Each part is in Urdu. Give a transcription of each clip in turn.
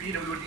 PWD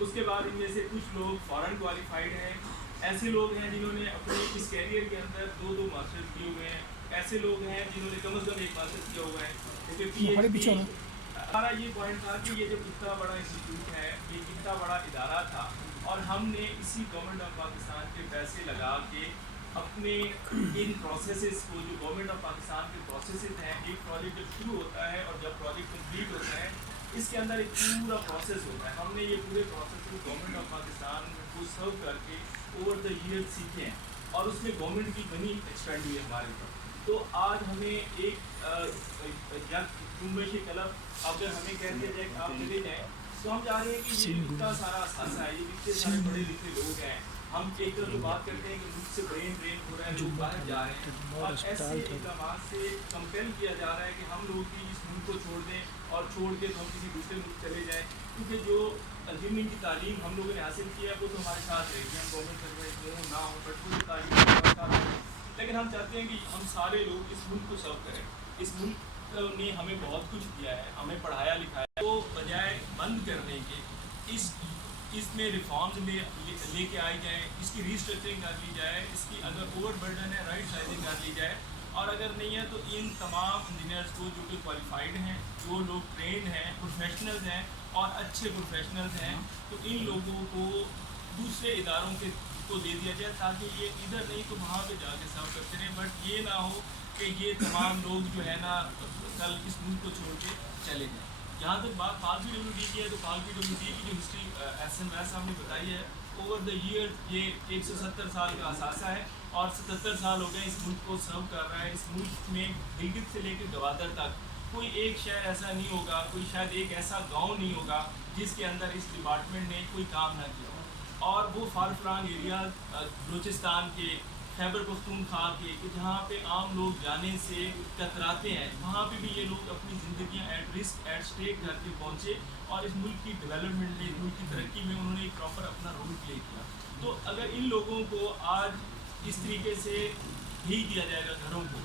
اس کے بعد ان میں سے کچھ لوگ فورن کوالیفائڈ ہیں، ایسے لوگ ہیں جنہوں نے اپنے اس کیریئر کے اندر 2 ماسٹر کیے ہوئے ہیں، ایسے لوگ ہیں جنہوں نے کم از کم 1 ماسٹر کیا ہوا ہے، کیونکہ پی ایچ ڈی. ہمارا یہ پوائنٹ تھا کہ یہ جب اتنا بڑا انسٹیٹیوٹ ہے، یہ اتنا بڑا ادارہ تھا، اور ہم نے اسی گورنمنٹ آف پاکستان کے پیسے لگا کے اپنے ان پروسیسز کو، جو گورنمنٹ آف پاکستان کے پروسیسز ہیں، ایک پروجیکٹ جب شروع ہوتا ہے اور جب پروجیکٹ کمپلیٹ ہوتا ہے، اس کے اندر ایک پورا پروسیس ہوتا ہے. ہم نے یہ پورے پروسیس کو گورنمنٹ آف پاکستان کو سرو کر کے اوور دا ایئر سیکھے ہیں، اور اس میں گورنمنٹ کی منی ایکسپینڈ ہوئی ہے ہمارے اوپر. تو آج ہمیں ایک جنبش قلب اگر ہمیں کہہ دیا جائے کہ آپ چلے جائیں، تو ہم چاہ رہے ہیں کہ یہ اتنا سارا اثاثہ ہے، یہ اتنے سارے پڑھے لکھے لوگ ہیں، ہم ایک طرف تو بات کرتے ہیں کہ ملک سے برین ڈرین ہو رہا ہے، لوگ باہر جا رہے ہیں، اور ایسے اقدامات سے کمپیل کیا جا رہا ہے کہ ہم لوگ بھی اس ملک کو چھوڑ دیں اور چھوڑ کے ہم کسی دوسرے ملک چلے جائیں، کیونکہ جو جن کی تعلیم ہم لوگوں نے حاصل کی ہے وہ تو ہمارے ساتھ رہے گی، ہم گورنمنٹ سروس ہوں نہ ہوں، بٹ وہ تعلیم ہمارے ساتھ رہے گی. لیکن ہم چاہتے ہیں کہ ہم سارے لوگ اس ملک کو سرو کریں. اس ملک نے ہمیں بہت کچھ دیا ہے، ہمیں پڑھایا لکھایا ہے، تو بجائے بند کرنے کے اس میں ریفارمز لے کے آئی جائیں، اس کی ریسٹرکچرنگ کر لی جائے، اس کی اگر اوور برڈن ہے رائٹ سائزنگ کر لی جائے، اور اگر نہیں ہے تو ان تمام انجینئرس کو جو کہ کوالیفائڈ ہیں، جو لوگ ٹرینڈ ہیں، پروفیشنلز ہیں اور اچھے پروفیشنلز ہیں، تو ان لوگوں کو دوسرے اداروں کے کو دے دیا جائے، تاکہ یہ ادھر نہیں تو وہاں پہ جا کے سرو کرتے رہیں. بٹ یہ نہ ہو کہ یہ تمام لوگ جو ہے نا کل اس ملک کو چھوڑ کے چلے جائیں. جہاں تک بات پالپی ڈبلیو ڈی کی ہے، تو پالپی ڈبلیو ڈی کی جو ہسٹری ایس ایم ویس صاحب نے بتائی ہے، اوور دا ایئر یہ 170 سال کا اثاثہ ہے، اور 77 سال ہو گئے اس ملک کو سرو کر رہا ہے. اس ملک میں گلگت سے لے کے گوادر تک کوئی ایک شہر ایسا نہیں ہوگا، کوئی شاید ایک ایسا گاؤں نہیں ہوگا جس کے اندر اس ڈپارٹمنٹ نے کوئی کام نہ کیا ہو. اور وہ فار فلانگ ایریا بلوچستان کے، خیبر پختونخوا کے، کہ جہاں پہ عام لوگ جانے سے کتراتے ہیں، وہاں پہ بھی یہ لوگ اپنی زندگیاں ایٹ رسک ایٹ اسٹیک کر کے پہنچے، اور اس ملک کی ڈیولپمنٹ میں، ملک کی ترقی میں انہوں نے ایک پراپر اپنا رول پلے کیا. تو اگر ان لوگوں کو آج اس طریقے سے بھیج دیا جائے گا گھروں کو،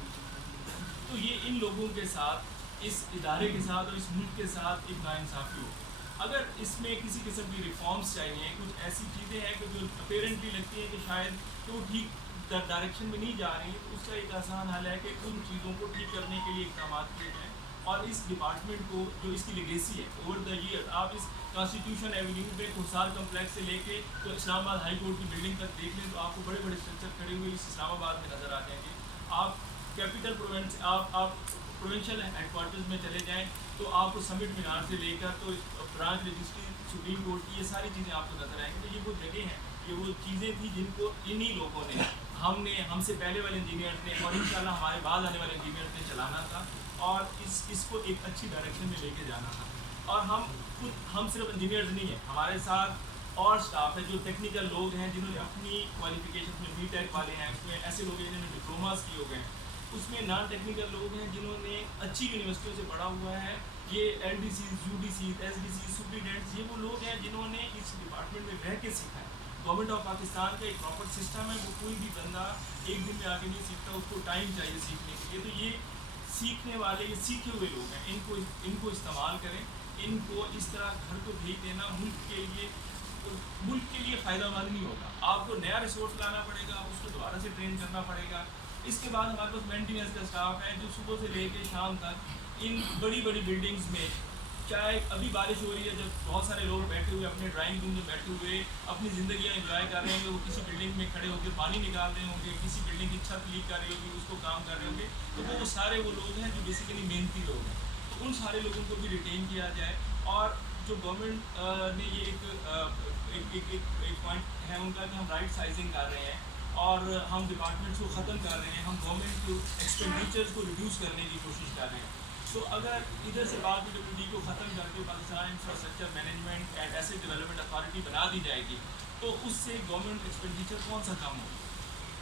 تو یہ ان لوگوں کے ساتھ، اس ادارے کے ساتھ اور اس ملک کے ساتھ ایک ناانصافی ہو. اگر اس میں کسی قسم کی ریفارمز چاہیے، کچھ ایسی چیزیں ہیں کہ جو اپیرنٹلی لگتی ہیں کہ شاید تو ٹھیک ڈائریکشن میں نہیں جا رہی، تو اس کا ایک آسان حل ہے کہ ان چیزوں کو ٹھیک کرنے کے لیے اقدامات کیے جائیں، اور اس ڈپارٹمنٹ کو جو اس کی لیگیسی ہے اوور دا ایئر، آپ اس کانسٹیٹیوشن ایونیو پہ کوسال کمپلیکس سے لے کے تو اسلام آباد ہائی کورٹ کی بلڈنگ تک دیکھ لیں، تو آپ کو بڑے بڑے اسٹرکچر کھڑے ہوئے اس اسلام آباد میں نظر آ جائیں گے. آپ کیپٹل آپ پروونشل ہیڈ کوارٹرز میں چلے جائیں تو آپ کو سمٹ مینار سے لے کر تو برانچ رجسٹری سپریم کورٹ کی، یہ ساری چیزیں آپ کو نظر آئیں گی. تو یہ وہ جگہ ہیں، یہ وہ چیزیں تھیں جن کو انہی لوگوں نے، ہم سے پہلے والے انجینئرز نے اور انشاءاللہ ہمارے بعد آنے والے انجینئرز نے چلانا تھا، اور اس کو ایک اچھی ڈائریکشن میں لے کے جانا تھا. اور ہم صرف انجینئرز نہیں ہیں، ہمارے ساتھ اور سٹاف ہے جو ٹیکنیکل لوگ ہیں، جنہوں نے اپنی کوالیفیکیشن میں بی ٹیک والے ہیں، اس میں ایسے لوگ ہیں جنہوں نے ڈپلوماز کیے ہوئے ہیں، اس میں نان ٹیکنیکل لوگ ہیں جنہوں نے اچھی یونیورسٹیوں سے پڑھا ہوا ہے. یہ L D Cs, U D Cs, S D Cs, superintendents, یہ وہ لوگ ہیں جنہوں نے اس ڈپارٹمنٹ میں رہ کے سیکھا ہے. گورنمنٹ آف پاکستان کا ایک پراپر سسٹم ہے، وہ کوئی بھی بندہ ایک دن میں آگے نہیں سیکھتا، اس کو ٹائم چاہیے سیکھنے کے لیے. تو یہ سیکھنے والے، یہ سیکھے ہوئے لوگ ہیں، ان کو استعمال کریں. ان کو اس طرح گھر کو بھیج دینا ملک کے لیے فائدہ مند نہیں ہوگا. آپ کو نیا ریسورس لانا پڑے گا، اس کو دوبارہ سے ٹرین کرنا پڑے گا. اس کے بعد ہمارے پاس مینٹیننس کا اسٹاف ہے جو صبح سے لے کے شام تک ان بڑی بڑی بلڈنگز میں، چاہے ابھی بارش ہو رہی ہے، جب بہت سارے لوگ بیٹھے ہوئے اپنے ڈرائنگ روم میں بیٹھے ہوئے اپنی زندگیاں انجوائے کر رہے ہوں گے، وہ کسی بلڈنگ میں کھڑے ہو کے پانی نکال رہے ہوں گے، کسی بلڈنگ کی چھت لیک کر رہی ہوگی، اس کو کام کر رہے ہوں گے. تو وہ سارے وہ لوگ ہیں جو بیسیکلی محنتی لوگ ہیں. تو ان سارے لوگوں کو بھی ریٹین کیا جائے. اور جو گورنمنٹ نے یہ ایک پوائنٹ ہے ان کا کہ ہم رائٹ سائزنگ کر رہے ہیں اور ہم ڈپارٹمنٹس کو ختم کر رہے ہیں، ہم گورنمنٹ کو ایکسپینڈیچرز کو ریڈیوس کرنے کی کوشش کر رہے ہیں. تو اگر ادھر سے پالپی ڈبلیو ڈی کو ختم کر کے Pakistan infrastructure management and east development authority بنا دی جائے گی، تو اس سے گورنمنٹ ایکسپینڈیچر کون سا کم ہوگا.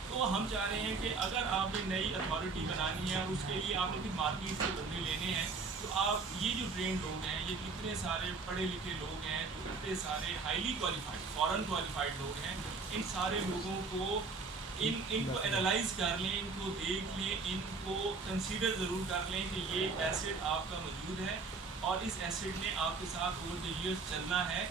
تو ہم چاہ رہے ہیں کہ اگر آپ نے نئی اتھارٹی بنانی ہے اور اس کے لیے آپ نے پھر مارکیٹ سے بندے لینے ہیں، تو آپ یہ جو ٹرینڈ لوگ ہیں، یہ اتنے سارے پڑھے لکھے لوگ ہیں، جو اتنے سارے ہائیلی کوالیفائڈ فورن کوالیفائڈ لوگ ہیں، ان سارے لوگوں کو ان کو انالائز کر لیں، ان کو دیکھ لیں، ان کو کنسیڈر ضرور کر لیں کہ یہ ایسٹ آپ کا موجود ہے اور اس ایسٹ نے آپ کے ساتھ اوور دی ایئرس چلنا ہے.